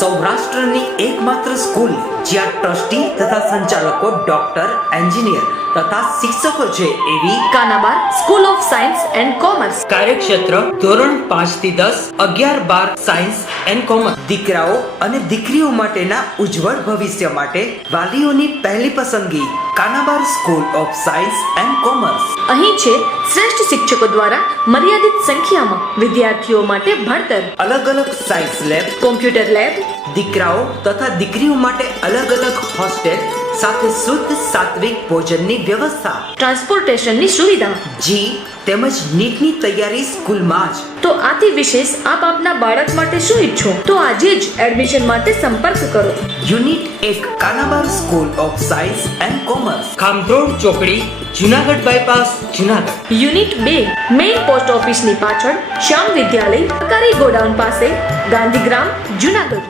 સૌરાષ્ટ્રની એકમાત્ર સ્કૂલ જ્યાં ટ્રસ્ટી તથા સંચાલકો ડોક્ટર, એન્જિનિયર તથા શિક્ષકો છે એવી Kanabar school of science and commerce. કાર્યક્ષેત્ર ધોરણ 5 થી 10, 11, 12 સાયન્સ એન્ડ કોમર્સ. દીકરાઓ અને દીકરીઓ માટેના ઉજ્જવળ ભવિષ્ય માટે વાલીઓની પહેલી પસંદગી Kanabar school of science and commerce. અહીં છે શ્રેષ્ઠ શિક્ષકો દ્વારા મર્યાદિત સંખ્યામાં વિદ્યાર્થીઓ માટે ભણતર, અલગ અલગ સાયન્સ લેબ, કોમ્પ્યુટર લેબ, દીકરાઓ તથા દીકરીઓ માટે અલગ અલગ હોસ્ટેલ સાથે શુદ્ધ સાત્વિક ભોજનની વ્યવસ્થા, ટ્રાન્સપોર્ટેશનની સુવિધા. જી તેમજ નીટની તૈયારી સ્કૂલમાં જ. તો આથી વિશેષ આપ આપના બાળક માટે શું ઈચ્છો તો આજે જ એડમિશન માટે સંપર્ક કરો. Unit 1 Kanabar school of science and commerce, Khamrod ચોકડી, Junagadh bypass, Junagadh. Unit 2 main post ઓફિસની પાછળ શ્યામ વિદ્યાલય, સરકારી ગોડાઉન પાસે, ગાંધીગ્રામ, જુનાગઢ.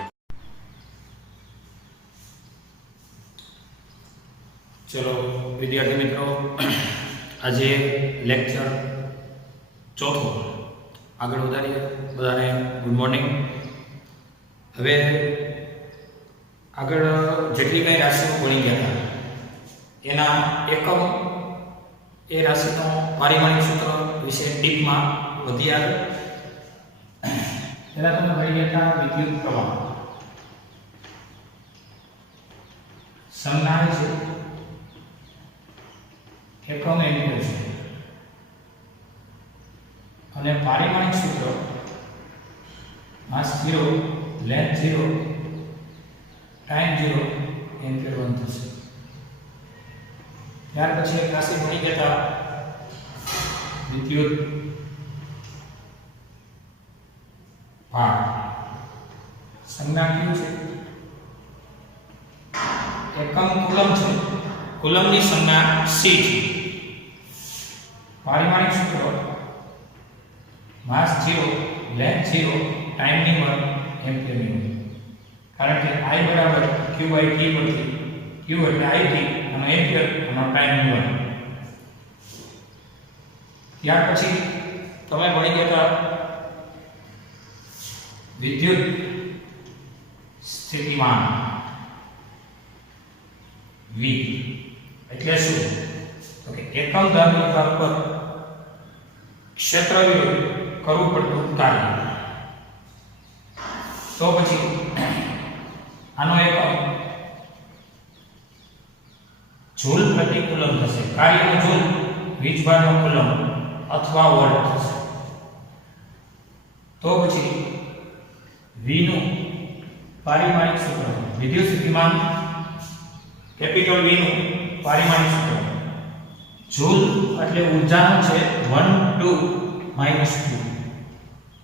ચલો વિદ્યાર્થી મિત્રો, આજે લેક્ચર ચોથો આગળ વધારીએ. બધાને ગુડ મોર્નિંગ. હવે આગળ જેટલી કંઈ રાશિઓ ભણી ગયા હતા એના એકમ, એ રાશિનો પારિમાણિક સૂત્ર વિશે ડીપમાં વધી આગળ. પહેલાં તમે ભણી ગયા હતા વિદ્યુત પ્રવાહ, સંજ્ઞા છે એકમ એમ્પિયર છે અને પારિમાણિક સૂત્ર માસ 0, લેન્થ 0, ટાઈમ 0, એમ્પિયર 1 થશે. ત્યાર પછી એક રાશિ ભણી ગયા હતા વિદ્યુત ભાર, સંજ્ઞા કયું છે? એકમ કુલમ છે, કુલમની સંજ્ઞા C છે. પારિમાણિક સૂત્ર માસ 0, લેન્થ 0, ટાઈમની 1, એમ્પિયરની 1. કારણ કે I બરાબર Q/T પરથી Q એટલે IT અને એમ્પિયર અને ટાઈમની 1. ત્યાર પછી તમે ભણી ગયા વિદ્યુત સ્થિતિમાન V એટલે શું? તો કે એકમ ધાર્મિકતા પર ક્ષેત્ર વિરુદ્ધ કરવું પડતું કાર્ય. તો પછી આનો એકમ જૂલ પ્રતિ કુલમ થશે. કાર્યનો જૂલ વીજભારનો કુલમ અથવા વોલ્ટ થશે. તો પછી V નું પારિમાણિક સૂત્ર, વિદ્યુત સ્થિતિમાન કેપિટલ V નું પારિમાણિક સૂત્ર જૂલ એટલે ઊર્જાનો છે 1, 2, -2.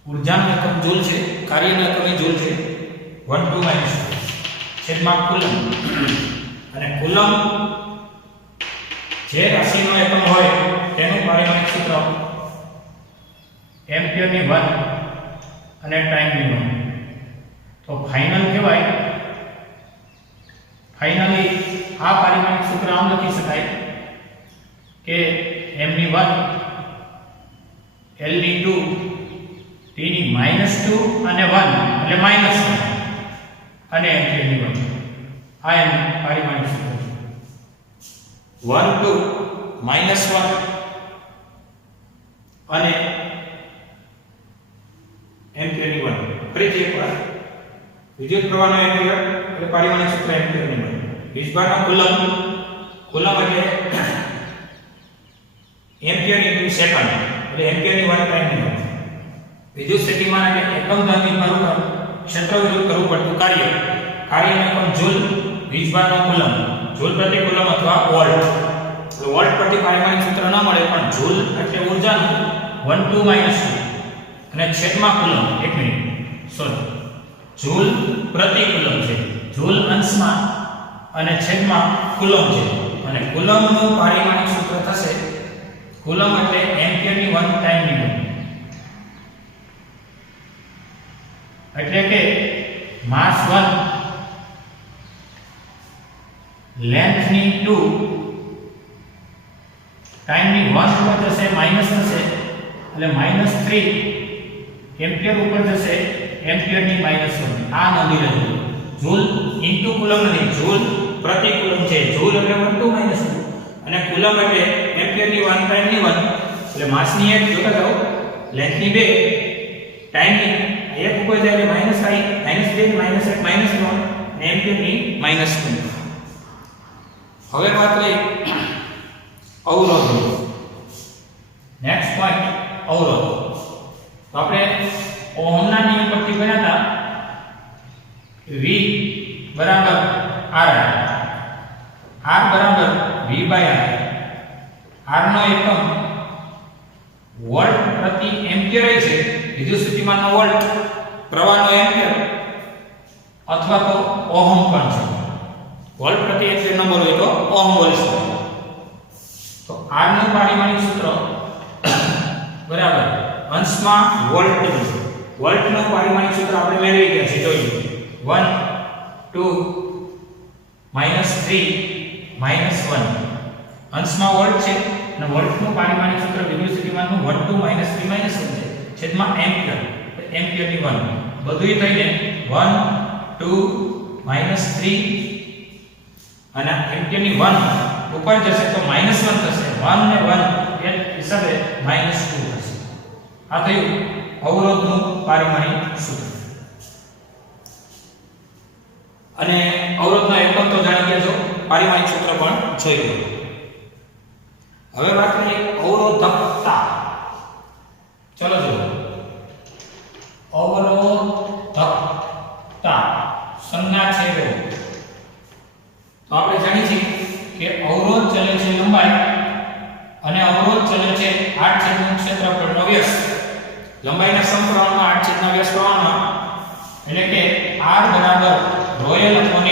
ઊર્જાનો એકમ જૂલ છે, કાર્યનો એકમ જૂલ છે 1, 2, -2 છેદમાં કુલમ. અને કુલમ જે રાશિનો એકમ હોય તેનું પારિમાણિક સૂત્ર એમ્પિયરની 1 અને ટાઈમની 1. તો ફાઇનલ કહેવાય. ફાઇનલી આ પારિમાણિક સૂત્ર આમ લખી શકાય કે m/1 l/2 t/-2 અને 1 એટલે -1 અને એમ્પિયરની 1. આ એમ પારિમાણિક સૂત્ર છે. 1, 2, -1 અને એમ્પિયરની 1. ફરીથી એકવાર વિદ્યુત પ્રવાહનો એમ્પિયર એટલે પારિમાણિક સૂત્ર એમ્પિયરની 1. વીજભારનો કુલમ, કુલમ એટલે એમ્પિયર ઇન્ટુ સેકન્ડ એટલે એમ્પિયરની 1, ટાઈમની 1. વિદ્યુત સ્થિતિમાન એટલે એકમ ધાર્મિકતા ઉપર ક્ષેત્ર વિરુદ્ધ કરવું પડતું કાર્ય. કાર્યનો એકમ જૂલ, વીજભારનો કુલમ, જૂલ પ્રતિ કુલમ અથવા વોલ્ટ. વોલ્ટ પ્રતિ પારિમાણિક સૂત્ર ન મળે પણ જૂલ એટલે ઊર્જાનું 1, 2, -2 અને છેદમાં કુલમ. એક મિનિટ, સોરી, જૂલ પ્રતિ કુલમ છે, જૂલ અંશમાં અને છેદમાં કુલમ છે. અને કુલમનું પારિમાણિક સૂત્ર થશે કુલમ એટલે એમ્પિયરની 1, ટાઈમની 1. એટલે કે માસ 1, લેન્થની 2, ટાઈમની 1 ઉપર જશે માઈનસ થશે એટલે -3 એમ્પિયર ઉપર જશે એમ્પિયરની -1 આ નોંધી લેજો જૂલ ઇન્ટુ કુલમ નથી જૂલ પ્રતિ કુલમ છે જૂલ એટલે 1 2 -2 અને કુલમ એટલે એમ્પિયરની 1 ટાઈમની 1 એટલે માસની 1 જોતા જાઓ લેન્થની 2 ટાઈમની 1 ઉપર જાય એટલે -i -2 -1 -3 અને એમ્પિયરની -2 હવે વાત રહી અવરોધ નેક્સ્ટ પોઈન્ટ અવરોધ તો આપણે ઓહમના નિયમ પરથી ગણ્યા હતા V બરાબર R R બરાબર V/R R નો એકમ વોલ્ટ પ્રતિ એમ્પિયર છે વિદ્યુત સ્થિતિમાનનો વોલ્ટ પ્રવાહનો એમ્પિયર અથવા તો ઓહમ પણ છે વોલ્ટ પ્રતિ એમ્પિયર નંબર હોય તો ઓહમ વોલ્ટ તો R નું પારિમાણિક સૂત્ર બરાબર અંશમાં વોલ્ટ નું પારિમાણિક સૂત્ર આપણે મેળવી ગયા છે જોઈ 1 2 -3 -1 અંશમાં વોલ્ટ છે અને વોલ્ટનું પારિમાણિક સૂત્ર વિદ્યુત સ્થિતિમાનનું 1 2 -3 -1 છે છેદમાં એમ્પિયર એમ્પિયરની 1 બધુંય થઈને 1 2 -3 અને એમ્પિયરની 1 ઉપર જશે તો -1 થશે 1 ને 1 એ હિસાબે -2 થશે આ થયું અવરોધનું પારિમાણિક સૂત્ર અને અવરોધનો એકમ તો જાણી ગયા છો પારિમાણિક સૂત્ર પણ જોઈ લો હવે વાત કરીએ અવરોધકતા ચલો જો અવરોધકતા સંજ્ઞા છે તો આપણે જાણીએ છીએ કે અવરોધ ચલે છે લંબાઈ અને અવરોધ ચલે છે 8 છેદનું ક્ષેત્રફળનો વ્યસ્ત લંબાઈના સમપ્રમાણમાં 8 છેદના વ્યસ્ત પ્રમાણમાં એટલે કે r બરાબર ρl / 1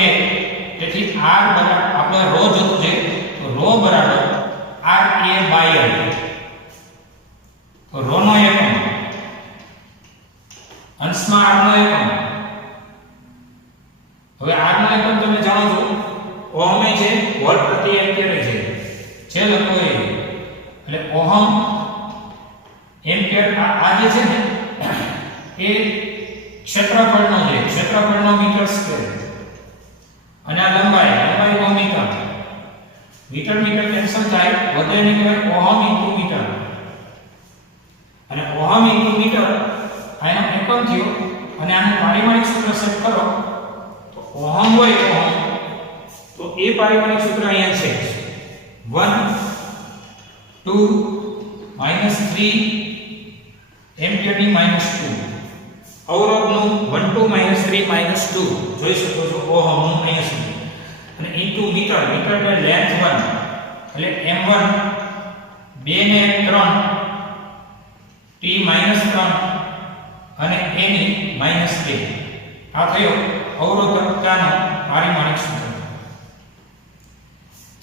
તેથી r બરાબર આપણે ρ જોતું છે તો ρ બરાબર ra/l તો ρ નો એકમ અંશમાં r નો એકમ હવે r નો એકમ તમે જાણો છો ઓહમ છે વોલ્ટ પ્રતિ એમ્પિયર છે લખો એટલે ઓહમ એમ્પિયર આ જે છે ને એ ક્ષેત્રફળનો મીટર સ્ક્વેર અને આ લંબાઈ મીટર કેન્સલ થાય વધે ને કહેવાય ઓહમ ઇન્ટુ મીટર અને ઓહમ ઇન્ટુ મીટર આનો એકમ થયો અને આનું પારિમાણિક સૂત્ર સેટ કરો તો ઓહમ હોય ઓહમ તો એ પારિમાણિક સૂત્ર અહીંયા છે 1 2 -3 એમ્પિયરની -2 અવરોધનું 1 2 -3 -2 જોઈ શકો છો ઓહમનું અહીંયા સુધી અને ઇન્ટુ મીટર એટલે લેન્થ 1 એટલે m1 2 ને 3 t -3 અને a ની -2 આ થયો અવરોધકતાનો પારિમાણિક સૂત્ર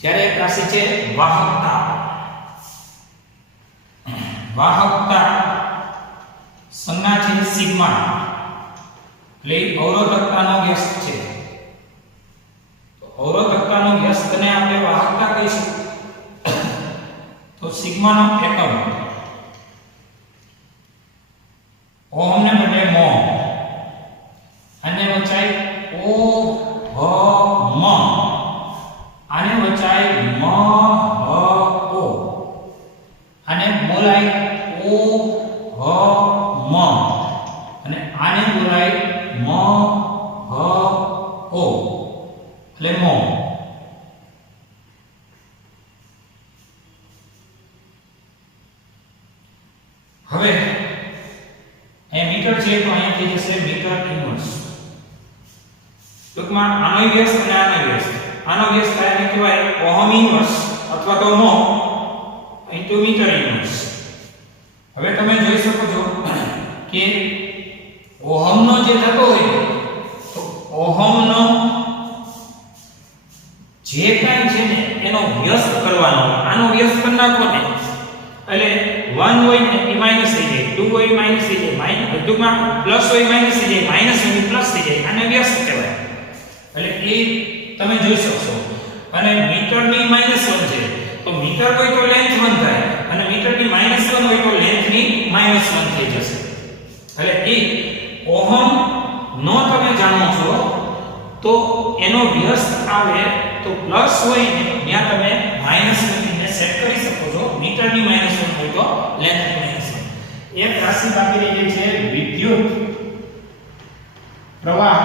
જ્યારે એક રાશિ છે વાહકતા સંજ્ઞા છે સિગ્મા એટલે અવરોધકતાનો વ્યસ્ત છે તો અવરોધકતાનો વ્યસ્તને આપણે વાહકતા કહીશું તો સિગ્માનો એકમ ઓહમ ને બદલે મો આને વચાય ઓહમ આને વચાય મહો આને બોલાય ઓહમ અને આને બોલાય મહો એટલે મો હવે એ મીટર છે તો અહીંયા થઈ જશે મીટર ઇન્વર્સ ટૂંકમાં આનો વ્યસ્ત અને આનો વ્યસ્ત થાય કહેવાય ઓહમ ઇન્વર્સ અથવા તો મો ઇન્ટુ મીટર ઇન્વર્સ હવે તમે જોઈ શકો છો કે ઓહમનો જે થતો હોય તો ઓહમનો જે કાંઈ છે ને એનો વ્યસ્ત કરવાનો આનો વ્યસ્ત કરી નાખો ને એટલે 1 હોય ને એ માઈનસ થઈ જાય 2 હોય માઈનસ થઈ જાય માઈનસ ટૂંકમાં પ્લસ હોય માઈનસ થઈ જાય માઈનસ હોય પ્લસ થઈ જાય આને વ્યસ્ત કહેવાય એટલે એ તમે જોઈ શકશો અને મીટરની -1 છે તો મીટર હોય તો લેન્થ 1 થાય અને મીટરની -1 હોય તો લેન્થની -1 થઈ જશે એટલે એ ઓહમ નો તમે જાણો છો તો એનો વ્યસ્ત આવે તો પ્લસ હોય ને ત્યાં તમે માઈનસ મૂકીને સેટ કરી શકો છો. મીટરની -1 હોય તો લેન્થની -1. એક રાશિ બાકી રહી છે વિદ્યુત પ્રવાહ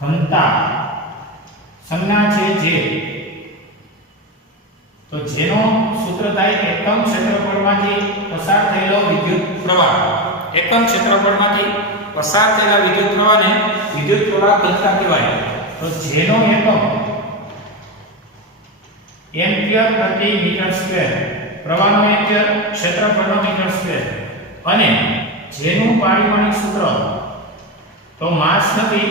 ઘનતા સંજ્ઞા છે જે. તો જેનો સૂત્ર થાય એકમ ક્ષેત્રફળમાંથી પસાર થયેલો વિદ્યુત પ્રવાહ. એકમ ક્ષેત્રફળમાંથી પસાર થયેલા વિદ્યુત પ્રવાહને વિદ્યુત પ્રવાહ ઘનતા કહેવાય. તો જેનો એકમ એમ્પિયર પ્રતિ મીટર સ્ક્વેર, પ્રવાહનો એમ્પિયર ક્ષેત્રફળનો મીટર સ્ક્વેર, અને જેનું પારિમાણિક સૂત્ર તો માસ નથી,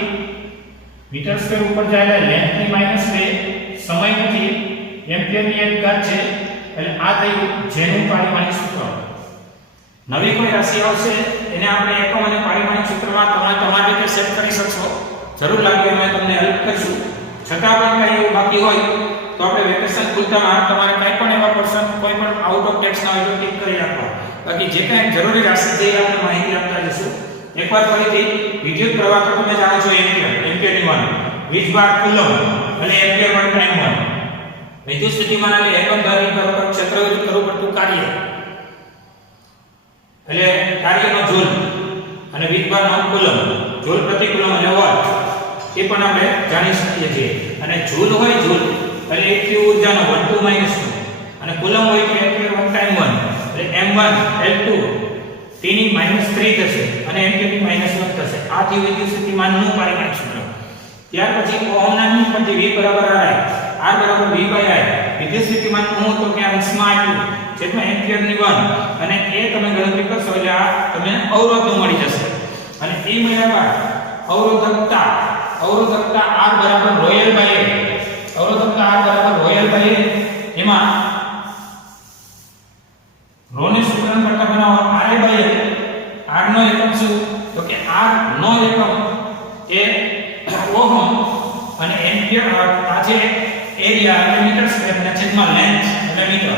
મીટર સ્ક્વેર ઉપર જાય એટલે લેન્થની -2, સમય નથી, એમ્પિયરની એક ઘાત છે, એટલે આ થયું જેનું પારિમાણિક સૂત્ર. નવી કોઈ રાશિ આવશે એને આપણે એકમ અને પારિમાણિક સૂત્રમાં તમે તમારી રીતે સેટ કરી શકશો. જરૂર લાગે અમે તમને હેલ્પ કરીશું. છતાં પણ કંઈ એવું બાકી હોય તો આપણે વેકેશન ખુલતામાં તમારે કંઈ પણ એવા પર્સન કોઈ પણ આઉટ ઓફ ટેક્સ ના હોય તો ટીક કરી રાખવા. બાકી જે કંઈ જરૂરી રાશિ છે એ આપણે માહિતી આપતા જઈશું. એકવાર ફરીથી વિદ્યુત પ્રવાહ તો તમે જાણો છો એમ્પિયરની વાન, વીજભાર કુલમ અને એમ્પિયર પર ટાઈમ વન. વિદ્યુત સ્થિતિમાન એટલે એકમ ધારી પર ક્ષેત્ર વિરુદ્ધ કરવું પડતું કાર્ય એટલે કાર્યનો જૂલ, અને વીજભારનો કુલમ, જૂલ પ્રતિ કુલમ એટલે વોટ, એ પણ આપણે જાણી શકીએ છીએ. અને જૂલ હોય જૂલ એટલે એકની ઊર્જાનો 1 2 -2, અને કુલમ હોય તો એમ્પિયર 1 ટાઈમ 1 એટલે m1 L2 t ની -3 થશે અને એમ્પિયરની -1 થશે. આ થી વિદ્યુત સ્થિતિમાનનું પારિમાણિક સૂત્ર. ત્યાર પછી ઓહમના નિયમ પરથી V બરાબર R, R બરાબર V by I. વિદ્યુત સ્થિતિમાન હું તો કે અંશમાં આપ્યું જેમાં એમ્પિયરની 1, અને એ તમે ગણતરી કરશો એટલે આ તમને અવરોધનું મળી જશે. અને એ મળ્યા બાદ અવરોધકતા R બરાબર રોયલ બાય A. અવરોધકતા R બરાબર રોયલ બાય A. એમાં રો ને સૂત્રણ કરતા બનાવો R બાય A. R નો એકમ શું તો કે R નો એકમ એ ઓહમ અને એમ્પિયર આ છે એરિયા એટલે મીટર સ્ક્વેર અને છેદમાં લેન્થ એટલે મીટર.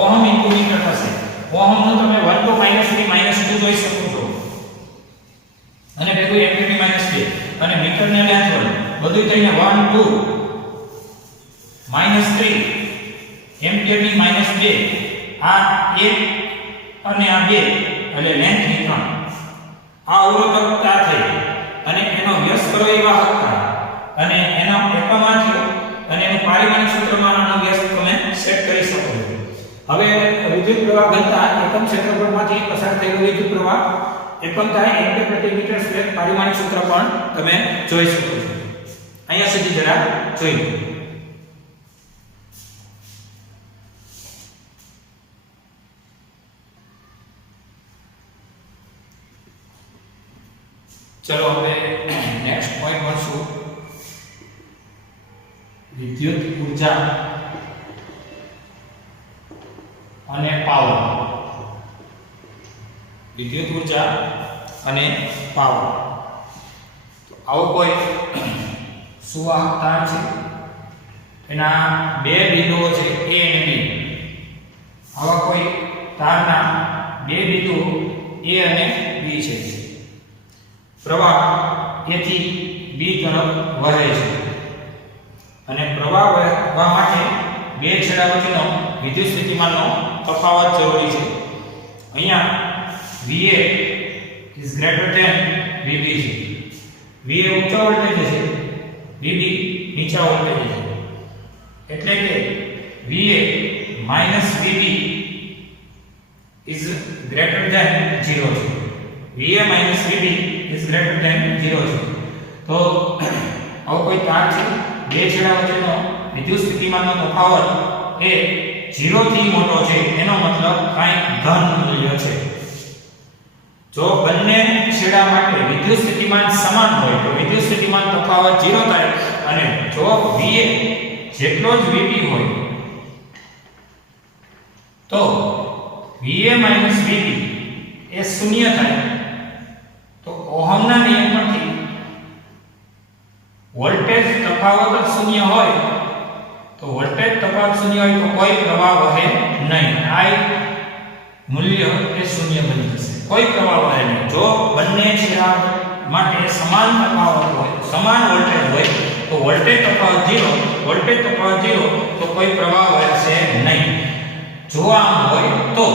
ઓહમ ઇન્ટુ મીટર થશે. ઓહમ નું તમે 1 to -3 -2 જોઈ શકો છો, અને ભેગું એમ્પિયરની -2 અને મીટરને લેન્થ વડે બધું થઈને 1 2 -3 એમ્પિયરની -2. આ 1 અને આ 2 એટલે લેન્થની 3. આ અવરોધકતા થઈ અને એનો વ્યસ્ત કરો એ વાહકતા અને એના એકમાંથી અને એનું પારિમાણિક સૂત્રમાં આનો વ્યસ્ત તમે સેટ કરી શકો છો. હવે વિદ્યુત પ્રવાહ ઘનતા એકમ ક્ષેત્રફળમાંથી પસાર થયેલો વિદ્યુત પ્રવાહ એકમ થાય એમ્પિયર પ્રતિ મીટર સ્ક્વેર, પારિમાણિક સૂત્ર પણ તમે જોઈ શકો છો. અહીંયા સુધી જરા જોઈ લો. ચલો હવે નેક્સ્ટ પોઈન્ટ મળશું વિદ્યુત ઊર્જા અને પાવર. વિદ્યુત ઊર્જા અને પાવર. તો આવો કોઈ સુવાહક તાર છે, એના બે બિંદુઓ છે A અને B. આવા કોઈ તારના બે બિંદુઓ A અને B છે. પ્રવાહ A થી B તરફ વહે છે, અને પ્રવાહ વહેવા માટે બે છેડા વચ્ચેનો વિદ્યુત સ્થિતિમાનનો તફાવત જરૂરી છે. અહીંયા VA is greater than VB છે. VA ઊંચા વોલ્ટેજ છે, VB નીચા વોલ્ટેજ છે. એટલે કે VA minus VB is greater than 0 છે. VA minus VB is greater than 0 છે. તો આવો કોઈ તાર છે, બે છેડા વચ્ચેનો વિદ્યુત સ્થિતિમાનનો તફાવત એ 0 થી મોટો છે, એનો મતલબ કાંઈ ધન મૂલ્ય છે. જો બંને છેડા માટે વિદ્યુત સ્થિતિમાન સમાન હોય તો વિદ્યુત સ્થિતિમાન તફાવત 0 થાય, અને જો VA જેટલો જ VB હોય તો VA VB એ 0 થાય. તો ઓહમના નિયમ પરથી વોલ્ટેજ તફાવત 0 હોય તો વોલ્ટેજ તફાવત 0 હોય તો કોઈ પ્રવાહ વહે નહીં. I મૂલ્ય એ 0 બની જશે. કોઈ પ્રવાહ વહે નહીં. જો બંને છેડા માટે સમાન તફાવત હોય, સમાન વોલ્ટેજ હોય તો વોલ્ટેજ તફાવત 0, તો કોઈ પ્રવાહ વહેશે નહીં. જો આમ હોય તો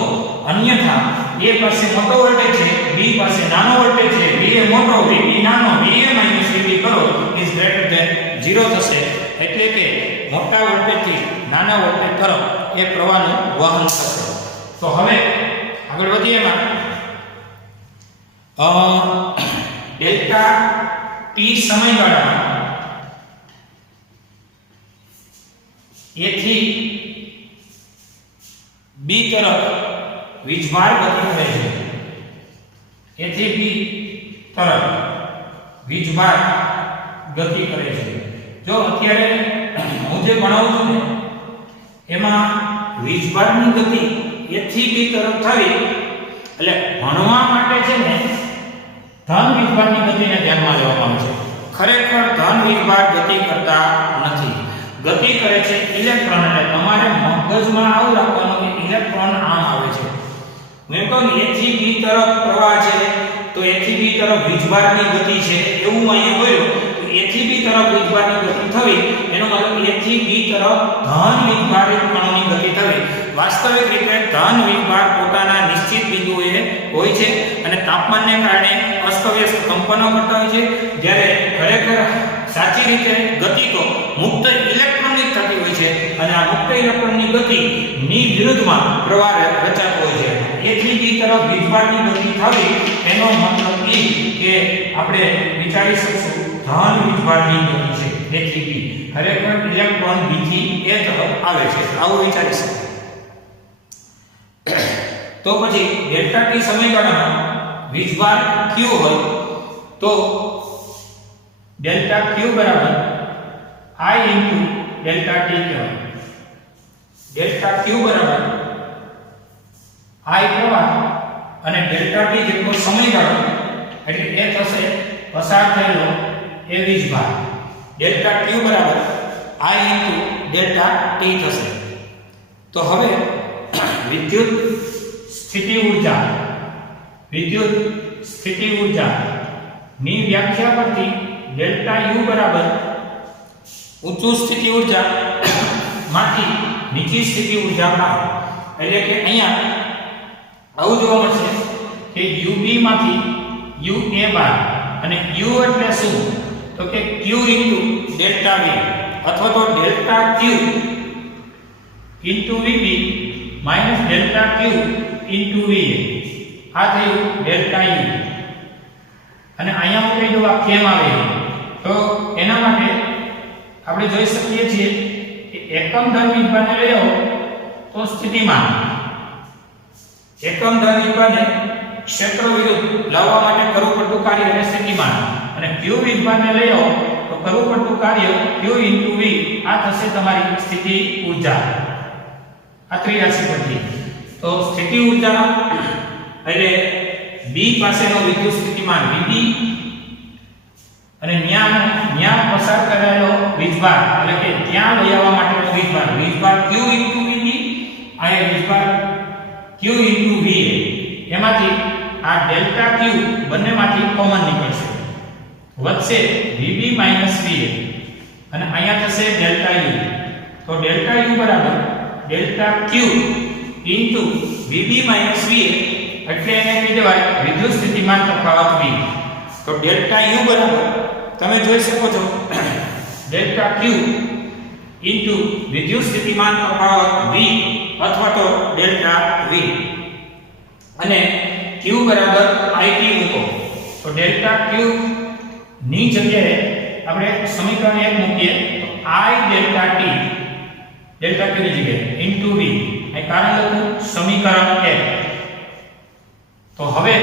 અન્યથા A પાસે મોટો વોલ્ટેજ છે, B પાસે નાનો વોલ્ટેજ છે, VA મોટો VB નાનો, VA VB કરો ઇઝ ગ્રેટર ધેન 0 થશે. એટલે કે મોટા વોલ્ટેજ થી નાના વોલ્ટેજ તરફ એ પ્રવાહનું વહન થશે. તો હવે આગળ વધીએ એમાં ડેલ્ટા T સમયગાળામાં A થી B તરફ વીજભાર ગતિ કરે છે. A થી B તરફ વીજભાર ગતિ કરે છે. જો અત્યારે હું જે ભણાવું છું ને એમાં વીજભારની ગતિ A થી B તરફ થવી એટલે ભણવા માટે છે ને ધન વીજભારની ગતિને ધ્યાનમાં લેવામાં આવે છે. ખરેખર ધન વીજભાર ગતિ કરતા નથી, ગતિ કરે છે ઇલેક્ટ્રોન. એટલે તમારે મગજમાં આવું રાખવાનું કે ઇલેક્ટ્રોન આમ આવે છે. મેં કહું A થી B તરફ પ્રવાહ છે તો A થી B તરફ વીજભારની ગતિ છે એવું અહીંયા બોલ્યો. તો A થી B તરફ વીજભારની ગતિ થવી એનો મતલબ A થી B તરફ ધન વીજભારિત કણોની ગતિ થવી. વાસ્તવિક રીતે ધન વીજભાર પોતાના નિશ્ચિત બિંદુએ હોય છે અને તાપમાનને કારણે અસ્તવ્યસ્ત કંપનો કરતા હોય છે, જ્યારે ખરેખર સાચી રીતે ગતિ તો મુક્ત ઇલેક્ટ્રોનની થતી હોય છે અને આ મુક્ત ઇલેક્ટ્રોનની ગતિની વિરુદ્ધમાં પ્રવાહ રચાતો હોય છે. A થી B તરફ વીજભારની ગતિ થવી એનો મતલબ એ કે આપણે વિચારી શકશું ધન વીજભારની ગતિ છે A થી B. ખરેખર ઇલેક્ટ્રોન B થી A તરફ આવે છે, આવું વિચારી શકીએ. તો પછી ડેલ્ટા T સમયગાળામાં વીજભાર Q હોય તો ડેલ્ટા Q બરાબર I ઇન્ટુ ડેલ્ટા T કહેવાય. ડેલ્ટા Q બરાબર I પ્રવાહ અને ડેલ્ટા T જેટલો સમયગાળો એટલે એ થશે પસાર થયેલો એ વીજભાર. ડેલ્ટા Q બરાબર I ઇન્ટુ ડેલ્ટા T થશે. તો હવે વિદ્યુત સ્થિતિ ઊર્જા ની વ્યાખ્યા પરથી ડેલ્ટા U બરાબર ઊંચું સ્થિતિ ઊર્જા માંથી નીચી સ્થિતિ ઊર્જા બહાર. એટલે કે અહીંયા આવું જોવા મળશે કે UB માંથી UA બહાર અને U એટલે શું તો કે Q ઇન્ટુ ડેલ્ટા V અથવા તો delta Q into VB minus delta Q into VA. આ થયું ડેલ્ટા U. અને અહીંયા હું કહી દઉં આ કેમ આવે તો એના માટે આપણે જોઈ શકીએ છીએ કે એકમ ધન વીજભારને લઈ તો સ્થિતિમાન, એકમ ધન વીજભારને ક્ષેત્ર વિરુદ્ધ લાવવા માટે કરવું પડતું કાર્ય એટલે સ્થિતિમાન, અને Q વીજભારને લઈ તો કરવું પડતું કાર્ય Q ઇન્ટુ V. આ થશે તમારી સ્થિતિ ઊર્જા. આ ત્રિરાશિ પરથી તો સ્થિતિ ઊર્જા એટલે B પાસેનો વિદ્યુત સ્થિતિમાન VB અને ન્યા પસાર કરાયેલો વીજભાર એટલે કે ત્યાં લઈ આવવા માટેનો વીજભાર Q ઇન્ટુ VB અને વીજભાર Q ઇન્ટુ VA. એમાંથી આ ડેલ્ટા Q બંનેમાંથી કોમન નીકળશે, વધશે VB માઈનસ VA અને અહીંયા થશે ડેલ્ટા U. તો ડેલ્ટા U બરાબર delta Q into VB minus VA એટલે એને કહી દેવાય વિદ્યુત સ્થિતિમાન તફાવત V. તો ડેલ્ટા U બરાબર તમે જોઈ શકો છો ડેલ્ટા Q ઇન્ટુ વિદ્યુત સ્થિતિમાન તફાવત V અથવા તો ડેલ્ટા V અને Q બરાબર IT મૂકો તો ડેલ્ટા Q ની જગ્યાએ આપણે સમીકરણ 1 મૂકીએ તો I delta T delta Q ની જગ્યાએ ઇન્ટુ V એ કારણ લખું સમીકરણ 1. તો હવે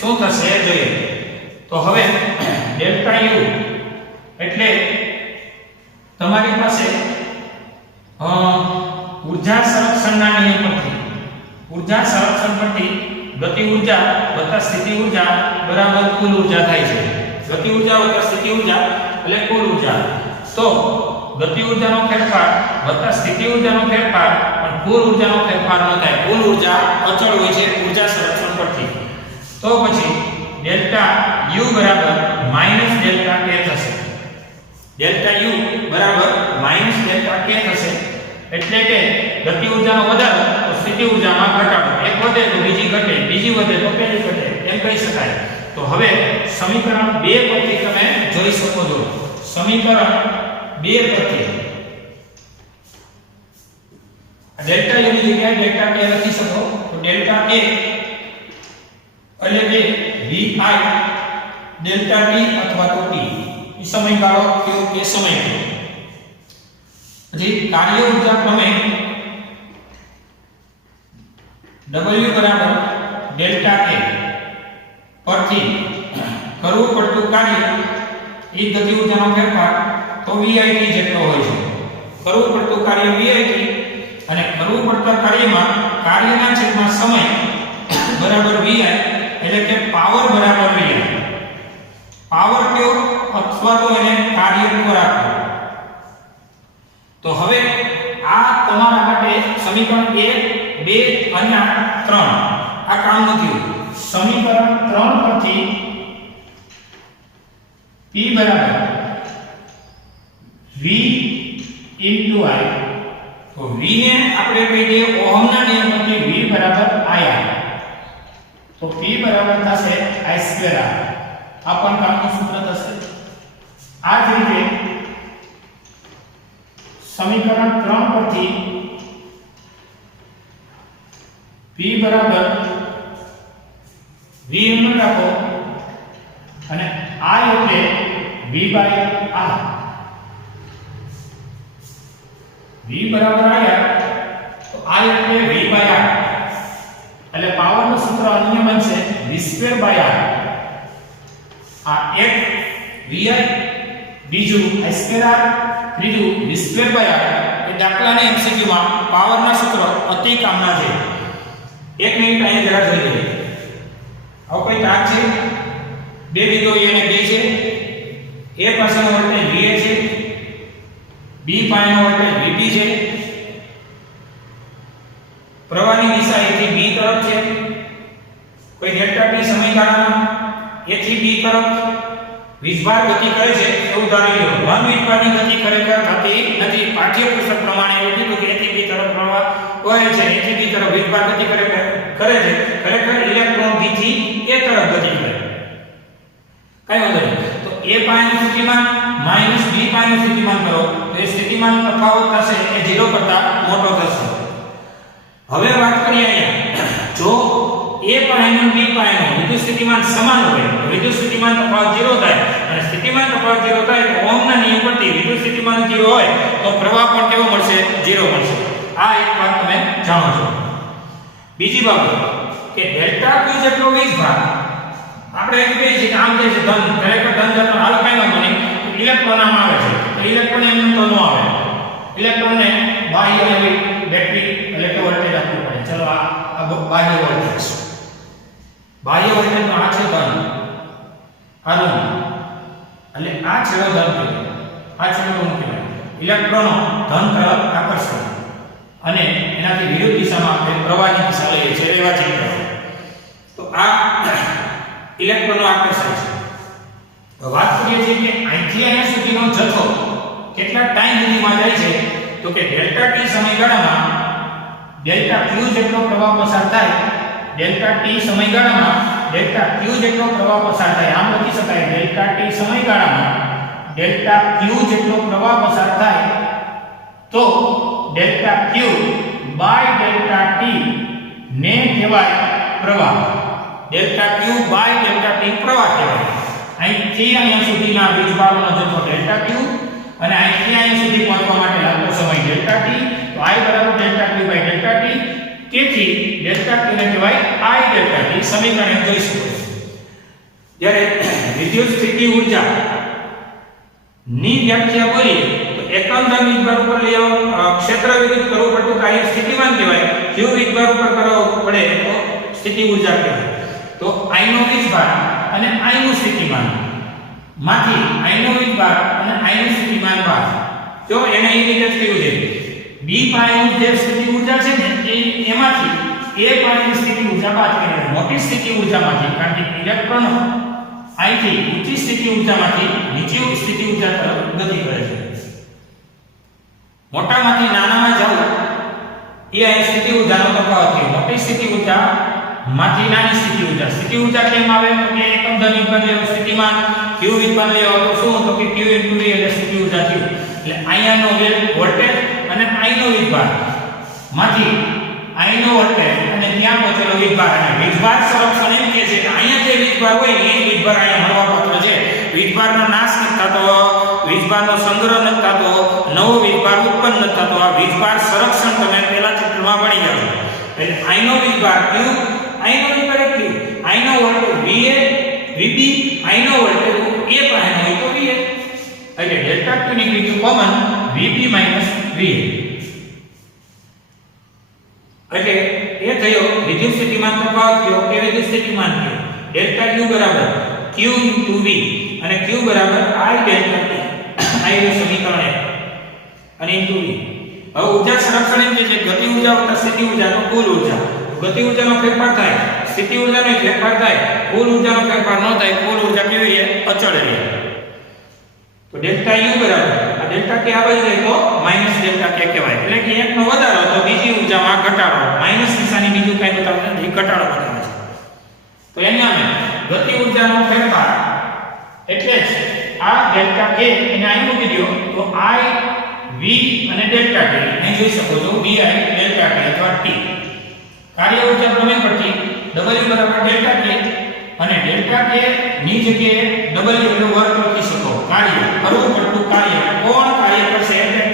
શું થશે જોઈએ તો હવે ડેલ્ટા U એટલે તમારી પાસે ઊર્જા સંરક્ષણના નિયમ પરથી ગતિ ઊર્જા વત્તા સ્થિતિ ઊર્જા બરાબર કુલ ઊર્જા થાય છે. ગતિ ઊર્જા વત્તા સ્થિતિ ઊર્જા એટલે કુલ ઊર્જા. તો ગતિ ઊર્જાનો ફેરફાર વત્તા સ્થિતિ ઊર્જાનો ફેરફાર પણ કુલ ઊર્જાનો ફેરફાર ન થાય. કુલ ઊર્જા અચળ હોય છે ઊર્જા સંરક્ષણ પરથી. તો પછી ડેલ્ટા યુ બરાબર માઈનસ ડેલ્ટા કે થશે. ડેલ્ટા યુ બરાબર માઈનસ ડેલ્ટા કે થશે. એટલે કે ગતિ ઊર્જાનો વધારો તો સ્થિતિ ઊર્જામાં ઘટાડો. એક વધે તો બીજી ઘટે, બીજી વધે તો પેલી ઘટે, એમ કહી શકાય. તો હવે સમીકરણ 2 પરથી તમે જોઈ શકો છો. સમીકરણ 2 પરથી ડેલ્ટા યુ ની જગ્યાએ ડેલ્ટા કે લખી શકો. તો ડેલ્ટા કે એટલે કે vi ડેલ્ટા t અથવા તો t એ સમયગાળો કયો કે સમય કયો. પછી કાર્ય ઊર્જા પ્રમેય W બરાબર ડેલ્ટા k પરથી કરવું પડતું કાર્ય એ ગતિ ઊર્જાનો ફેરફાર તો VIT જેટલો હોય છે. કરવું પડતું કાર્ય VIT અને કરવું પડતા કાર્યમાં કાર્યના છેદમાં સમય બરાબર VI એટલે કે પાવર બરાબર VI. પાવર કયો અથવા તો એને કાર્ય ત્વરા કહો. તો હવે આ તમારા માટે સમીકરણ 1 2 અને 3 આ કામ નથી. સમીકરણ 3 પરથી P બરાબર V into I. તો V ને આપણે કહી દઈએ ઓહમના નિયમ પરથી V બરાબર IR. તો P બરાબર થશે I2R. આ પણ કામનું સૂત્ર થશે. આ જ રીતે સમીકરણ 3 પરથી P બરાબર V એમ રાખો અને I એટલે V by R. V બરાબર IR તો I એટલે V by R એટલે પાવરનું સૂત્ર અન્ય બનશે V2 by R. આ એક VI બીજું I2R ત્રીજું V2 by R. A દાખલાને MCQ માં પાવરના સૂત્ર અતિ કામના છે. 1 મિનિટ અહીં જરા જોઈ લઈએ. આવો કોઈ તાર છે, બે બિંદુઓ A અને B છે. A પાસેનો વોલ્ટેજ VA છે, B પાસેનો વોલ્ટેજ VB છે. પ્રવાહની દિશા A થી B તરફ છે. કોઈ ડેલ્ટા t સમયગાળામાં A થી B તરફ વીજભાર ગતિ કરે છે એવું ધારી લો. ધન વીજભારની ગતિ ખરેખર થતી નથી. પાઠ્યપુસ્તક પ્રમાણે એવું કીધું કે A થી B તરફ પ્રવાહ વહે છે, A થી B તરફ વીજભાર ગતિ કરે છે. ખરેખર ઇલેક્ટ્રોન B થી A તરફ ગતિ કરે. કઈ વાંધો નહીં. તો A પાયનું સ્થિતિમાન માઈનસ B પાયનું સ્થિતિમાન કરો તો એ સ્થિતિમાન તફાવત થશે એ 0 કરતા મોટો થશે. હવે વાત કરીએ અહીંયા જો A પાયનું B પાયનું વિદ્યુત સ્થિતિમાન સમાન હોય તો વિદ્યુત સ્થિતિમાન તફાવત 0 થાય અને સ્થિતિમાન તફાવત 0 થાય તો ઓહમના નિયમ પરથી વિદ્યુત સ્થિતિમાન 0 હોય તો પ્રવાહ પણ કેવો મળશે? 0 મળશે. આ એક વાત તમે જાણો છો. બીજી બાબત કે ડેલ્ટા Q જેટલો વીજભાર આપણે એમ કહીએ છીએ કે આમ જે છે ધન ખરેખર ધન જતો હાલ કઈ વાંધો નહીં. ઇલેક્ટ્રોન આમ આવે છે તો ઇલેક્ટ્રોન એમ તો ન આવે. ઇલેક્ટ્રોનને બાહ્ય એવી બેટરી એટલે કે વોલ્ટેજ આપવું પડે. ચલો આ બાહ્ય વોલ્ટેજ. બાહ્ય વોલ્ટેજ નો આ છે ધન, આ ઋણ. એટલે આ છેડો ધન કહેવાય, આ છેડો ઋણ કહેવાય. ઇલેક્ટ્રોનો ધન તરફ આકર્ષણ અને એનાથી વિરુદ્ધ દિશામાં આપણે પ્રવાહની દિશા લઈએ છીએ એવા ચિત્ર. તો આ ઇલેક્ટ્રોનનો આકર્ષણ છે. તો વાત કરીએ છીએ કે અહીંથી અહીંયા સુધીનો જથ્થો કેટલા ટાઈમ સુધીમાં જાય છે તો કે ડેલ્ટા t સમયગાળામાં ડેલ્ટા q જેટલો પ્રવાહ પસાર થાય. ડેલ્ટા t સમયગાળામાં ડેલ્ટા q જેટલો પ્રવાહ પસાર થાય. આમ લખી શકાય ડેલ્ટા t સમયગાળામાં ડેલ્ટા q જેટલો પ્રવાહ પસાર થાય તો delta q by delta t ને કહેવાય પ્રવાહ. Delta q by delta t પ્રવાહ કહેવાય. અહીંથી અહીંયા સુધીના વીજભારોનો જથ્થો ડેલ્ટા q અને અહીંથી અહીંયા સુધી પહોંચવા માટે લાગતો સમય ડેલ્ટા t. તો I બરાબર delta q by delta t. તેથી ડેલ્ટા q ને કહેવાય I ડેલ્ટા t. સમીકરણ જોઈ શકો છો. જ્યારે વિદ્યુત સ્થિતિ ઊર્જા ની વ્યાખ્યા કરીએ તો એકમ ધન વીજભાર ઉપર લઈ આવો ક્ષેત્ર વિરુદ્ધ કરવું પડતું કાર્ય સ્થિતિમાન કહેવાય. q વીજભાર ઉપર કરવો પડે તો સ્થિતિ ઊર્જા કહેવાય. તો I નો વીજભાર અને I નું સ્થિતિમાન માંથી I નો વીજભાર અને I નું સ્થિતિમાન બાદ જો એને એ રીતે થયું છે B પાયનું જે સ્થિતિ ઊર્જા છે ને એમાંથી એ પાણીની સ્થિતિ ઊર્જા બાદ કરી મોટી સ્થિતિ ઊર્જામાંથી, કારણ કે ઇલેક્ટ્રોન અહીંથી ઊંચી સ્થિતિ ઊર્જામાંથી નીચી સ્થિતિ ઊર્જા તરફ ગતિ કરે છે. મોટામાંથી નાનામાં જવું એ અહીં સ્થિતિ ઊર્જાનો તફાવત થયો. મોટી સ્થિતિ ઊર્જા માંથી નાની સ્થિતિ ઊર્જા. સ્થિતિ ઊર્જા કેમ આવે તો કે એકમ ધન વિદ્યુત લેવો સ્થિતિમાન q વિદ્યુત લેવો તો શું તો કે q * v એટલે સ્થિતિ ઊર્જા થયું. એટલે અહીંયાનો વોલ્ટેજ અને અહીંનો વિદ્યુતભાર માંથી અહીંનો વોલ્ટેજ અને ત્યાં પહોંચેલો વિદ્યુતભાર અને વિદ્યુતભાર સંરક્ષણ એમ કહે છે કે અહીંયા જે વિદ્યુતભાર હોય ને એ વિદ્યુતભાર અહીંયા મળવાપાત્ર છે. વિદ્યુતભારનો નાશ નથી થતો, વિદ્યુતભારનો સંગ્રહ નથી થતો, નવો વિદ્યુતભાર ઉત્પન્ન નથી થતો. આ વિદ્યુતભાર સંરક્ષણ તમે પહેલા ચિત્રમાં ભણી જાવ. એટલે અહીંનો વિદ્યુતભાર q, અહીંનો વિદ્યુતભાર q, અહીંનો વોલ્ટેજ va, vb, અહીંનો વોલ્ટેજ a પાસે હોય તો va. એટલે ડેલ્ટા q ની વેલ્યુ કોમન vb - va. એટલે એ થયો વિદ્યુત સ્થિતિમાન તફાવત થયો કે વિદ્યુત સ્થિતિમાન થયો. ડેલ્ટા q બરાબર q * v અને q બરાબર i ડેલ્ટા t. i નું સમીકરણ અને * v. હવે ઊર્જા સંરક્ષણ એટલે છે ગતિ ઊર્જા વત્તા સ્થિતિ ઊર્જાનો કુલ ઊર્જા. ગતિ ઊર્જાનો ફેરફાર થાય, સ્થિતિ ઊર્જાનો ફેરફાર થાય, કુલ ઊર્જાનો ફેરફાર ન થાય. કુલ ઊર્જા કેવી રહે? અચળ રહે. તો ડેલ્ટા u બરાબર આ ડેલ્ટા k આવે છે તો માઈનસ ડેલ્ટા k કહેવાય. એટલે કે એકનો વધારો તો બીજી ઊર્જામાં ઘટાડો. માઈનસ નિશાની બીજું કંઈ બતાવતું નથી, ઘટાડો બતાવે છે. તો એની સામે ગતિ ઊર્જાનો ફેરફાર એટલે જ આ ડેલ્ટા k એને અહીં મૂકી દો તો i v અને ડેલ્ટા k અહીં જોઈ શકો છો vi ડેલ્ટા k અથવા t. કાર્ય ઊર્જા પ્રમેય પરથી w બરાબર ડેલ્ટા k અને ડેલ્ટા k ની જગ્યાએ w એટલે વર્ગ લખી શકો. કાર્ય કરવું પડતું કાર્ય કોણ કાર્ય કરશે એટલે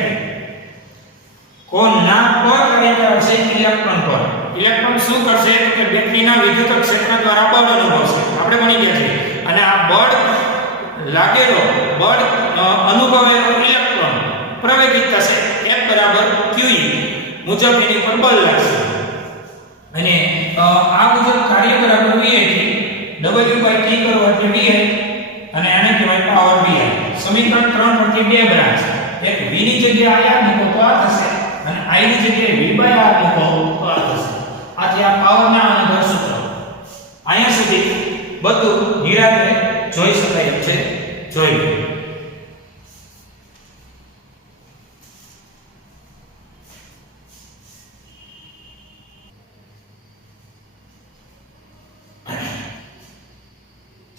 કોણ ના પર કાર્ય કરશે ઇલેક્ટ્રોન પર. ઇલેક્ટ્રોન શું કરશે તો કે બેટરીના વિદ્યુત ક્ષેત્ર દ્વારા બળ અનુભવશે. આપણે ભણી ગયા છે. અને આ બળ લાગેલો બળ અનુભવેલો ઇલેક્ટ્રોન પ્રવેગિત થશે F બરાબર QE મુજબ એની પર બળ લાગશે. અને આ મુજબ કાર્ય બરાબર VI થી W/T કરો એટલે VI અને આને કહેવાય પાવર VI. સમીકરણ 3 પરથી બે બ્રાન્ચ એક V ની જગ્યાએ IR મૂકો તો આ થશે અને I ની જગ્યાએ V/R મૂકો તો આ થશે. આથી આ પાવરના અનુભવ સૂત્ર. અહીંયા સુધી બધું નિરાંતે જોઈ શકાય છે. જોઈ લો.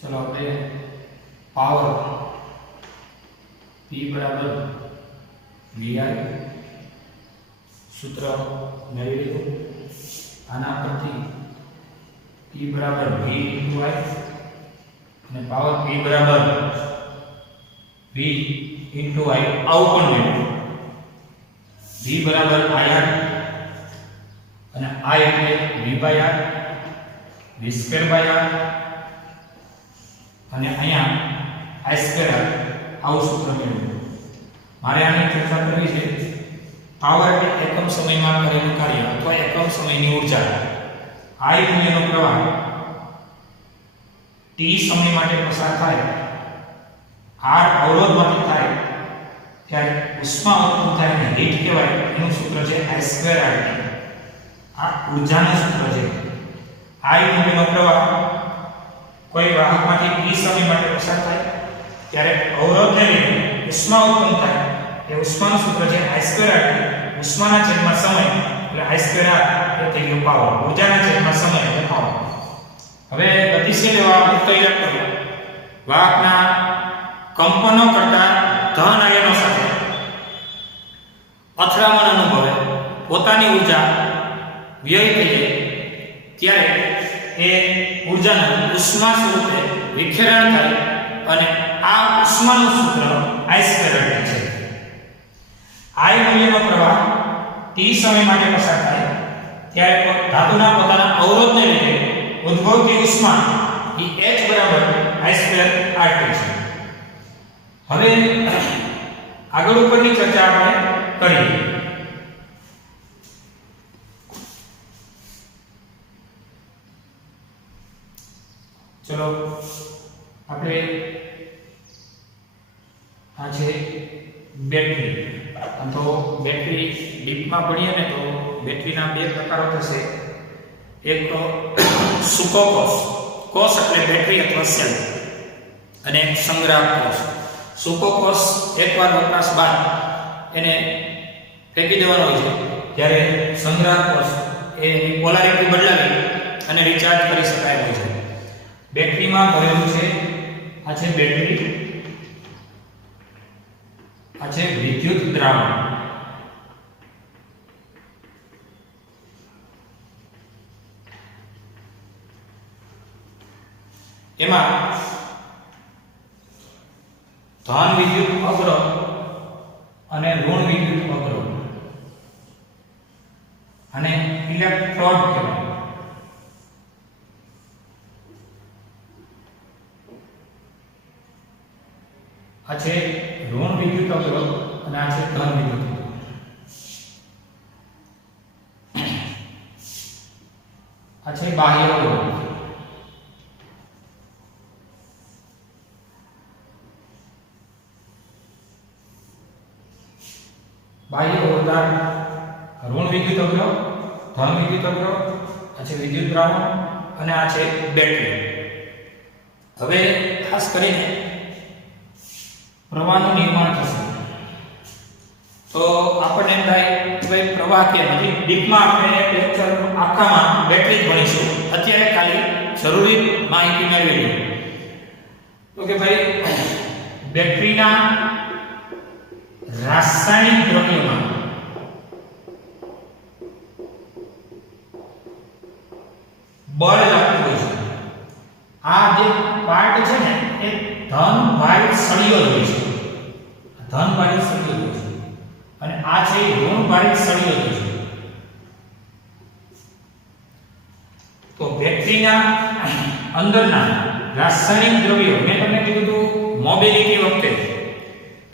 चलो આપણે પાવર P બરાબર VI સૂત્ર મેળવી લીધું. આના પરથી P બરાબર V * I અને પાવર P બરાબર V * I આવું પણ મેળવ્યું. V બરાબર IR અને I એટલે V/R V²/R અને અહીંયા I² આવું સૂત્ર મેળવ્યું. મારે આની ચર્ચા કરવી છે. પાવર એટલે એકમ સમયમાં કરેલું કાર્ય અથવા એકમ સમયની ઊર્જા. I મૂલ્યનો પ્રવાહ t સમય માટે પસાર થાય, r અવરોધમાંથી થાય ત્યારે ઉષ્મા ઉત્પન્ન થાય અને હીટ કહેવાય. એનું સૂત્ર છે I²RT. આ ઊર્જાનું સૂત્ર છે. I મૂલ્યનો પ્રવાહ કોઈ વાહકમાંથી t સમય માટે પસાર થાય ત્યારે અવરોધને લીધે ઉષ્મા ઉત્પન્ન થાય. એ ઉષ્માનું સૂત્ર છે I²RT. ઉષ્માના છેદમાં સમય એટલે I²R એ થઈ ગયો પાવર. ઊર્જાના છેદમાં સમય એટલે પાવર. હવે ગતિશીલ એવા મુક્ત ઇલેક્ટ્રોન વાહકના કંપનો કરતા ધન આયનો સાથે અથડામણ અનુભવે પોતાની ઊર્જા વ્યય થઈ જાય ત્યારે એ ઊર્જાનું ઉષ્મા સ્વરૂપે વિખેરણ થાય અને આ ઉષ્માનું સૂત્ર I²RT છે. I મૂલ્યનો પ્રવાહ t સમય માટે પસાર થાય ત્યારે ધાતુના પોતાના અવરોધને લીધે ઉદ્ભવતી ઉષ્મા એ H બરાબર I²RT છે. હવે આગળ ઉપરની ચર્ચા આપણે કરીએ. ચલો આપણે આ છે બેટરી. તો બેટરી ડીપમાં ભણીએ ને તો બેટરીના બે પ્રકારો થશે. એક સૂકો કોષ, કોષ એટલે બેટરી અથવા સેલ, અને એક સંગ્રાહક કોષ. સૂકો કોષ એકવાર વપરાશ બાદ એને ફેંકી દેવાનો હોય છે, જ્યારે સંગ્રાહક કોષ એની પોલારિટી બદલાવી અને રિચાર્જ કરી શકાય હોય છે. બેટરીમાં ભરેલું છે, આ છે બેટરી, આ છે વિદ્યુત દ્રાવણ. એમાં ધન વિદ્યુત અવરોધ અને ઋણ વિદ્યુત અવરોધ અને ઇલેક્ટ્રોડ કહેવાય. આ છે ઋણ વિદ્યુત અવરોધ અને આ છે ધન વિદ્યુત અવરોધ. આ છે બાહ્ય અવરોધ. બાહ્ય અવરોધકાર ઋણ વિદ્યુત અવરોધ, ધન વિદ્યુત અવરોધ, આ છે વિદ્યુત દ્રાવણ અને આ છે બેટરી. હવે ખાસ કરીને પ્રવાહનું નિર્માણ થશે તો આપણને એમ થાય કે ભાઈ પ્રવાહ કે નથી. ડીપમાં આપણે લેક્ચર આખામાં બેટરી જ ભણીશું. અત્યારે ખાલી જરૂરી માહિતી મેળવી લો તો કે ભાઈ બેટરીના રાસાયણિક દ્રવ્યોમાં બળ લાગતું હોય છે. આ જે પાર્ટ છે ને એ ધન ભારિત સળિયો હોય છે. ધન ભારિત સળિયો હોય છે અને આ છે ઋણ ભારિત સળિયો હોય છે. તો બેટરીના અંદરના રાસાયણિક દ્રવ્યો મેં તમને કીધું હતું મોબિલિટી વખતે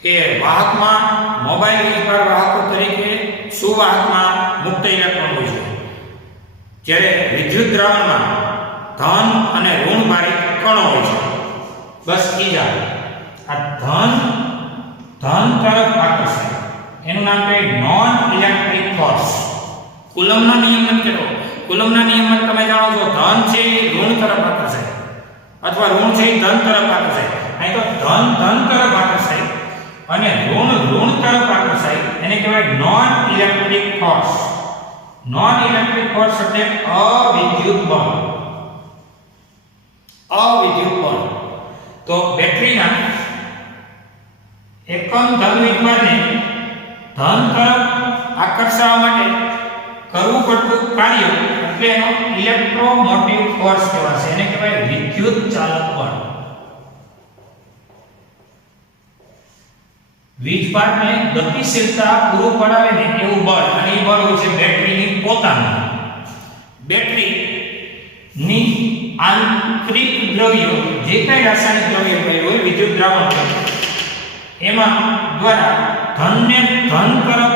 કે વાહકમાં મોબાઈલ એકવાર વાહકો તરીકે સુવાહકમાં મુક્ત ઇલેક્ટ્રોન હોય છે, જ્યારે વિદ્યુત દ્રાવણમાં ધન અને ઋણ ભારિત કણો હોય છે. બસ એ જ આ ધન તરફ આકર્ષાય, એનું નામ છે નોન ઇલેક્ટ્રિક ફોર્સ. કુલમના નિયમન કેવો? કુલમના નિયમન તમે જાણો છો, ધન છે એ ઋણ તરફ આકર્ષાય અથવા ઋણ છે એ ધન તરફ આકર્ષાય. અહીં તો ધન તરફ આકર્ષાય અને ઋણ તરફ આકર્ષાય, એને કહેવાય non electric force. Non electric force એટલે અવિદ્યુત બળ. અવિદ્યુત બળ. તો બેટરીના એકમ ધન વિદ્યુતને ધન તરફ આકર્ષવા માટે કરવું પડતું કાર્ય એટલે એનો ઇલેક્ટ્રોમોટિવ ફોર્સ કહેવાશે. એને કહેવાય વિદ્યુત ચાલક બળ. વીજભારને ગતિશીલતા પૂરું પડાવે ને એવું બળ, અને એ બળ હોય છે બેટરીની પોતાની. બેટરીની આંતરિક દ્રવ્યો જે કઈ રાસાયણિક દ્રવ્યો હોય વિદ્યુત દ્રાવણ એમાં દ્વારા ધનને ધન તરફ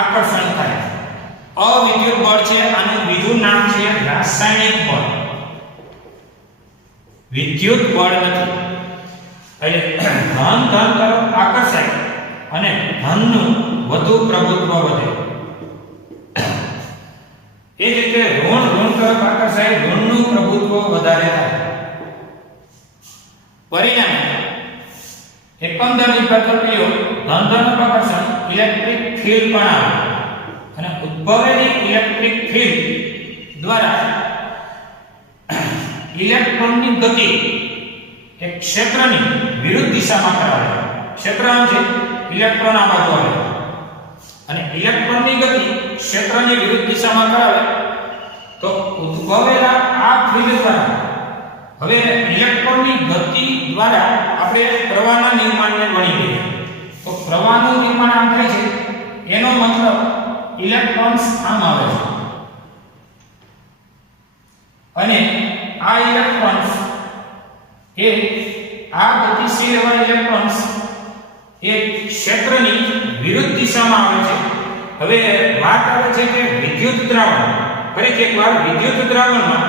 આકર્ષણ થાય. અવિદ્યુત બળ છે, આનું બીજું નામ છે રાસાયણિક બળ. વિદ્યુત બળ નથી. એટલે ધન તરફ આકર્ષાય અને ધનનું વધુ પ્રભુત્વ વધે. એ જ રીતે ઋણ તરફ આકર્ષાય, ઋણનું પ્રભુત્વ વધારે થાય. પરિણામે એકમ ધન પ્રક્રિયો ધન તરફ આકર્ષણ ઇલેક્ટ્રિક ફીલ્ડ પણ આવે અને ઉદ્ભવેલી ઇલેક્ટ્રિક ફીલ્ડ દ્વારા ઇલેક્ટ્રોનની ગતિ એક ક્ષેત્રની વિરુદ્ધ દિશામાં કરાવે. ક્ષેત્ર છે ઇલેક્ટ્રોન આ બાજુ આવે અને ઇલેક્ટ્રોનની ગતિ ક્ષેત્રની વિરુદ્ધ દિશામાં કરાવે તો ઉદ્ભવેલા આ ફીલ્ડ દ્વારા હવે ઇલેક્ટ્રોનની ગતિ દ્વારા આપણે પ્રવાહના નિર્માણને ગણી લઈએ. તો પ્રવાહનું નિર્માણ આમ થાય છે, એનો મતલબ ઇલેક્ટ્રોન્સ આમ આવે છે અને આ ઇલેક્ટ્રોન્સ એ આ ગતિશીલ એવા ઇલેક્ટ્રોન્સ એ ક્ષેત્રની વિરુદ્ધ દિશામાં આવે છે. હવે વાત આવે છે કે વિદ્યુત દ્રાવણ. ફરીથી એકવાર વિદ્યુત દ્રાવણમાં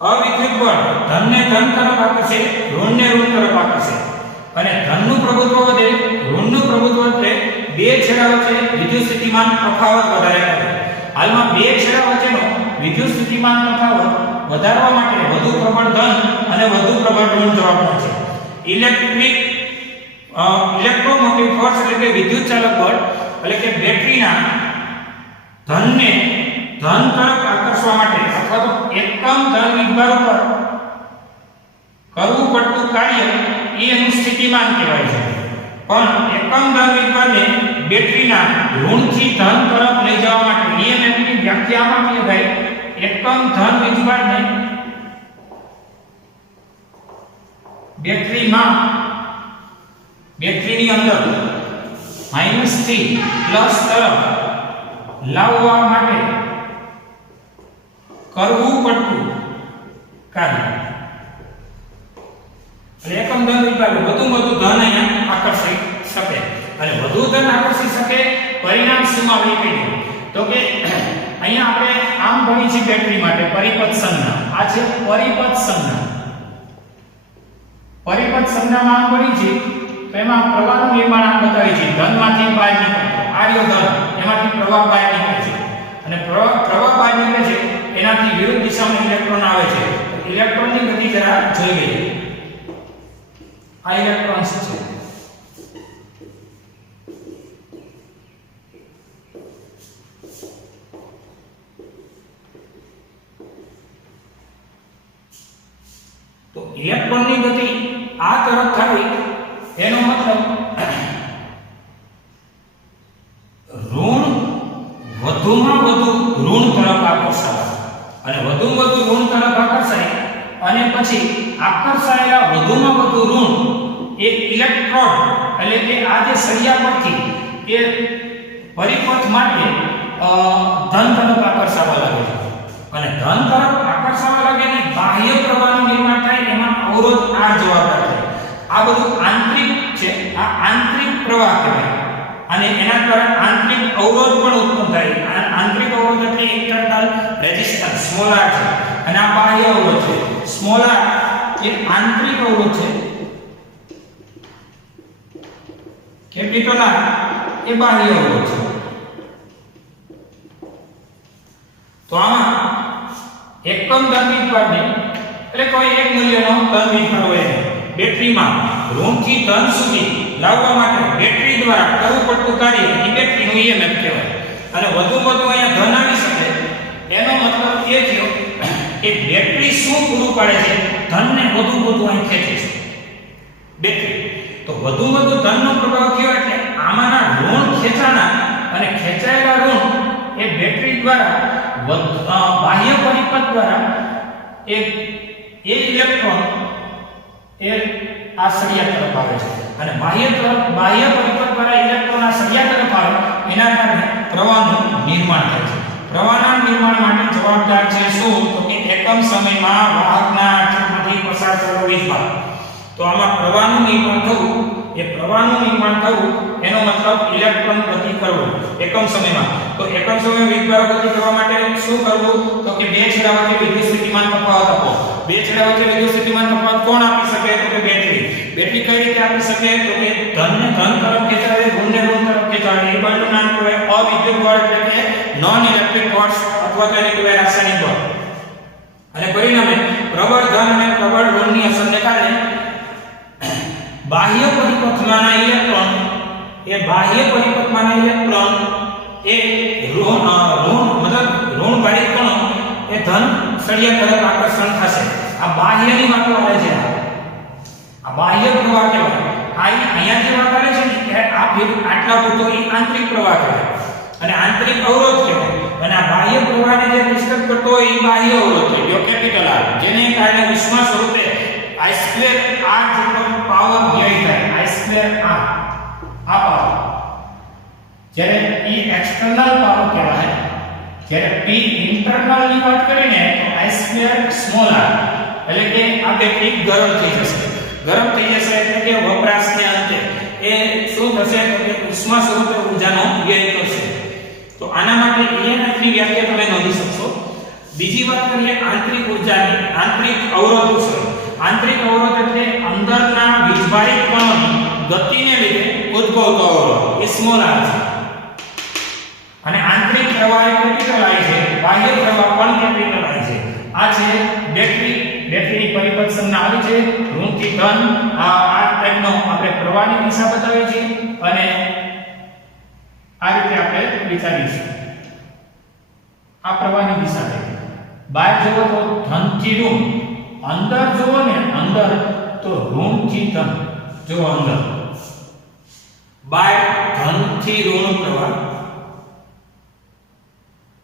અવિદ્યુત બળ ધનને ધન તરફ આકર્ષે, ઋણને ઋણ તરફ આકર્ષે અને ધનનું પ્રભુત્વ વધે, ઋણનું પ્રભુત્વ વધે. બે છેડા વચ્ચે વિદ્યુત સ્થિતિમાન તફાવત વધારે કરે. હાલમાં બે છેડા વચ્ચેનો વિદ્યુત સ્થિતિમાન તફાવત વધારવા માટે વધુ પ્રબળ ધન અને વધુ પ્રબળ ઋણ જવાબદાર છે. ઇલેક્ટ્રોમોટિવ ફોર્સ એટલે કે વિદ્યુત ચાલક બળ એટલે કે બેટરીના ધનને ધન તરફ આકર્ષવા માટે અથવા તો એકમ ધન વિદ્યુતભાર ઉપર કરવું પડતું કાર્ય એ એનું સ્થિતિમાન કહેવાય છે. પણ એકમ ધન વિદ્યુતભારને બેટરીના ઋણથી ધન તરફ લઈ જવા માટે EMF ની વ્યાખ્યામાં કે ભાઈ એકમ ધન વિદ્યુતભારને બેટરીની અંદર માઈનસ થી પ્લસ તરફ લાવવા માટે કરવું પડતું કાર્ય. એકમ ધન વિદ્યુતભાર વધુ ધન અહીંયા આકર્ષી શકે અને વધુ ધન આકર્ષી શકે પરિણામ શું આવે એ કહીએ તો કે અહીંયા આપણે આમ ભણી છે બેટરી માટે પરિપથ સંજ્ઞા. આ છે પરિપથ સંજ્ઞા. પરિપથ સંજ્ઞામાં આમ ભણી છે તો એમાં પ્રવાહનું નિર્માણ આમ બતાવી છે. ધનમાંથી બહાર નીકળતો આર્ય ધન એમાંથી પ્રવાહ બહાર નીકળે છે અને પ્રવાહ બહાર નીકળે છે એનાથી વિરુદ્ધ દિશામાં ઇલેક્ટ્રોન આવે છે. ઇલેક્ટ્રોનની ગતિ જરા જોઈ લઈએ. આ ઇલેક્ટ્રોન્સ છે. તો ઇલેક્ટ્રોનની ગતિ આ તરફ થવી એનો મતલબ ઋણ વધુમાં વધુ ઋણ તરફ આકર્ષાય અને વધુમાં વધુ ઋણ તરફ આકર્ષાય અને પછી આકર્ષાયેલા વધુમાં વધુ ઋણ એ ઇલેક્ટ્રોન એટલે કે આ જે સળિયા પરથી એ પરિપથ માટે ધન તરફ આકર્ષાવા લાગે છે અને ધન તરફ આકર્ષાવા લાગે ને બાહ્ય પ્રવાહનું નિર્માણ થાય એમાં અવરોધ આ જવાબદાર છે. આ બધું આંતરિક છે. આ આંતરિક પ્રવાહ કહેવાય અને એના દ્વારા આંતરિક અવરોધ પણ ઉત્પન્ન થાય. આંતરિક અવરોધ એટલે ઇન્ટરનલ રેઝિસ્ટન્સ સ્મોલ r છે અને આ બાહ્ય અવરોધ છે. સ્મોલ r એ આંતરિક અવરોધ છે. કેપિટલ R એ બાહ્ય અવરોધ છે. તો આમાં એકમ ધન વિદ્યુતભારને એટલે કોઈ એક મૂલ્યનો ધન વિદ્યુતભાર હોય બેટરીમાં ઋણથી ધન સુધી લાવવા માટે બેટરી દ્વારા કરવું પડતું કાર્ય એ બેટરીનું EMF કહેવાય. અને વધુ અહીંયા ધન આવી શકે એનો મતલબ એ થયો કે બેટરી શું પૂરું પાડે છે? ધનને વધુ અહીં ખેંચે છે બેટરી. તો વધુ ધનનો પ્રભાવ થયો એટલે આમાંના ઋણ ખેંચાણા અને ખેંચાયેલા ઋણ એ બેટરી દ્વારા બાહ્ય પરિપથ દ્વારા એ ઇલેક્ટ્રોન એ આ સળિયા તરફ આવે છે અને બાહ્ય પરિપથ દ્વારા ઇલેક્ટ્રોન આ સળિયા તરફ આવે એના કારણે પ્રવાહનું નિર્માણ થાય છે. પ્રવાહના નિર્માણ માટે જવાબદાર છે શું? તો કે એકમ સમયમાં વાહકના આંતરમાંથી પસાર થતો વીજભાર. તો આમાં પ્રવાહનું નિર્માણ થવું એનો મતલબ ઇલેક્ટ્રોન ગતિ કરવું એકમ સમયમાં. તો એકમ સમયમાં વીજભાર ગતિ કરવા માટે શું કરવું? તો કે બે છેડા વચ્ચે વિદ્યુત સ્થિતિમાન તફાવત આપો. બે છેડા વચ્ચે વિદ્યુત સ્થિતિમાન તફાવત કોણ આપી શકે? તો કે બેટરી. બેટરી કઈ રીતે આપી શકે? તો કે ધનને ધન તરફ ખેંચાડે, ઋણને ઋણ તરફ ખેંચાડે. એ બળનું નામ કહેવાય અવિદ્યુત બળ એટલે કે નોન ઇલેક્ટ્રિક ફોર્સ અથવા તો એને કહેવાય રાસાયણિક બળ. અને પરિણામે પ્રબળ ધન અને પ્રબળ ઋણની અસરને કારણે બાહ્ય પરિપથમાંના ઇલેક્ટ્રોન એ ઋણ ભારિત કણો એ ધન સળિયા તરફ આકર્ષણ થશે. આ બાહ્યની વાતો આવે છે. આ બાહ્ય પ્રવાહ કહેવાય. અહીંયા જે વાત આવે છે ને કે આટલા પૂરતો એ આંતરિક પ્રવાહ કહેવાય અને આંતરિક અવરોધ કહેવાય. અને આ બાહ્ય પ્રવાહને જે ડિસ્ટર્બ કરતો હોય એ બાહ્ય અવરોધ છે કેપિટલ R, જેને કારણે ઉષ્મા સ્વરૂપે I2R જેટલો પાવર વ્યય થાય. I2R આ પાવર જ્યારે E એક્સટર્નલ પાવર કહેવાય. જ્યારે P ઇન્ટરનલ ની વાત કરીએ તો I2 સ્મોલ r એટલે કે આ બેટરી ગરમ થઈ જશે. એટલે કે વપરાશને અંતે એ શું થશે? તો કે ઉષ્મા સ્વરૂપે ઊર્જાનો વ્યય કરશે. તો આના માટે EMF ની વ્યાખ્યા તમે નોંધી શકશો. બીજી વાત કરીએ આંતરિક ઊર્જાની. આંતરિક અવરોધ છે. આંતરિક અવરોધ એટલે અંદરના વીજભારિત કણોની ગતિને લીધે ઉદ્ભવતો અવરોધ એ સ્મોલ r છે. અને આંતરિક પ્રવાહ કેપિટલ I બાહ્ય પ્રવાહ પણ કેપિટલ I છે. આ છે બેટરીની પરિપથ સંજ્ઞા આવી છે ઋણથી ધન. આ ટાઈપનો આપણે પ્રવાહની દિશા બતાવી છે અને આ રીતે આપણે વિચારીશું. આ પ્રવાહની દિશા છે. બહાર જુઓ તો ધનથી ઋણ, અંદર જુઓ ને અંદર તો ઋણથી ધન. જો અંદર બહાર ધનથી ઋણ પ્રવાહ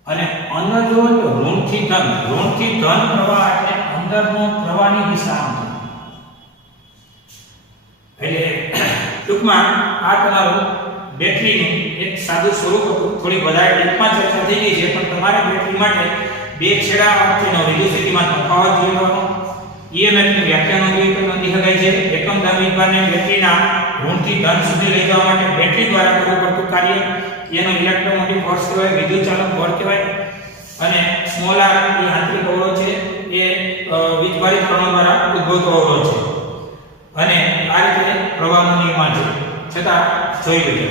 અને અંદર જુઓ તો ઋણથી ધન પ્રવાહ એટલે અંદરનો પ્રવાહની દિશા આમ છે. એટલે ટૂંકમાં આ તમારું બેટરીનું એક સાદું સ્વરૂપ હતું. થોડી વધારે ડીપમાં ચર્ચા થઈ ગઈ છે પણ તમારે બેટરી માટે બે છેડા વચ્ચેનો વિદ્યુતસ્થિતિમાન તફાવત જોવાનો, EMF ની વ્યાખ્યા નોંધી શકાય છે. એકમ ધન વિભાગને બેટરીના ઋણથી ધન સુધી લઈ જવા માટે બેટરી દ્વારા કરવું પડતું કાર્ય એનો ઇલેક્ટ્રોમોટિવ ફોર્સ કહેવાય, વિદ્યુત ચાલક બળ કહેવાય. અને સ્મોલ r એ આંતરિક અવરોધ છે, એ વીજભારિત કણો દ્વારા ઉદ્ભવતો અવરોધ છે. અને આ રીતે પ્રવાહનું નિર્માણ છે. છતાં જોઈ લઈએ